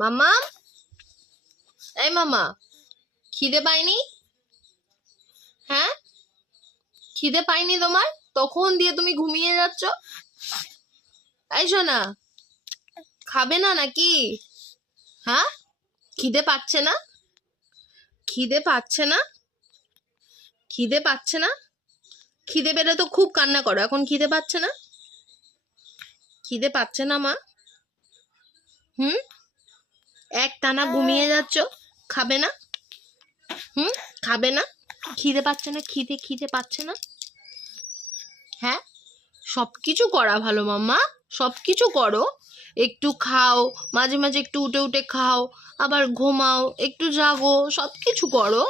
মামা, এই মামা, খিদে পাইনি? হ্যাঁ, খিদে পাইনি তোমার? তখন দিয়ে তুমি ঘুমিয়ে যাচ্ছ। এই শোনা, খাবে না নাকি? হ্যাঁ, খিদে পাচ্ছে না? খিদে পাচ্ছে না? খিদে পাচ্ছে না? খিদে পেলে তো খুব কান্না করো। এখন খিদে পাচ্ছে না? খিদে পাচ্ছে না মা? হুম, এক টানা ঘুমিয়ে যাচ্ছ, খাবে না? খাবে না? খিদে পাচ্ছে না? খিদে পাচ্ছে না? হ্যাঁ, সবকিছু করা ভালো মাম্মা, সবকিছু করো। একটু খাও, মাঝে মাঝে একটু উঠে উঠে খাও, আবার ঘুমাও, একটু জাগো, সবকিছু করো।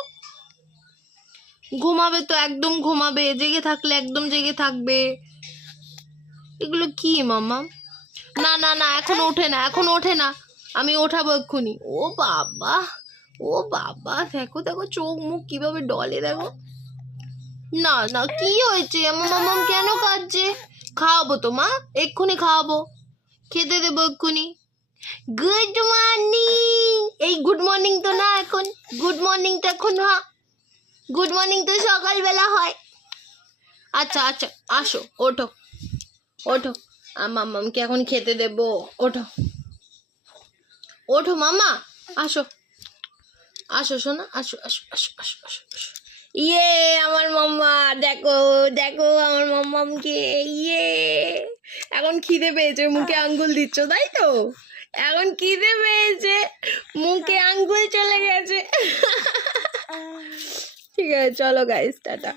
ঘুমাবে তো একদম ঘুমাবে, জেগে থাকলে একদম জেগে থাকবে। এগুলো কি মাম্মা? না না না, এখন ওঠে না, এখন ওঠে না। আমি ওঠাবো এক্ষুনি। ও বাবা, ও বাবা, দেখো দেখো চোখ মুখ কিভাবে ডলে দেখো। না না, কি হয়েছে? আমার মাম্মাম কেন কাঁদছে? খাওয়াবো তো মা, এক্ষুনি খাওয়াবো, খেতে দেবো এক্ষুনি। Good morning. এই গুড মর্নিং তো না এখন, গুড মর্নিং তো এখন হ্যাঁ, গুড মর্নিং তো সকালবেলা হয়। আচ্ছা আচ্ছা, আসো, ওঠো ওঠো, মাম্মামকে এখন খেতে দেবো। ওঠো ওঠো মামা, আসো আসো সোনা, আসো আসো আসো আসো আসো আসো। ইয়ে, আমার মাম্মা, দেখো দেখো আমার মাম্মামকে। ইয়ে, এখন খিদে পেয়েছে, মুখে আঙ্গুল দিচ্ছ তাই তো? এখন খিদে পেয়েছে, মুখে আঙ্গুল চলে গেছে। ঠিক আছে, চলো গাইস, টাটা।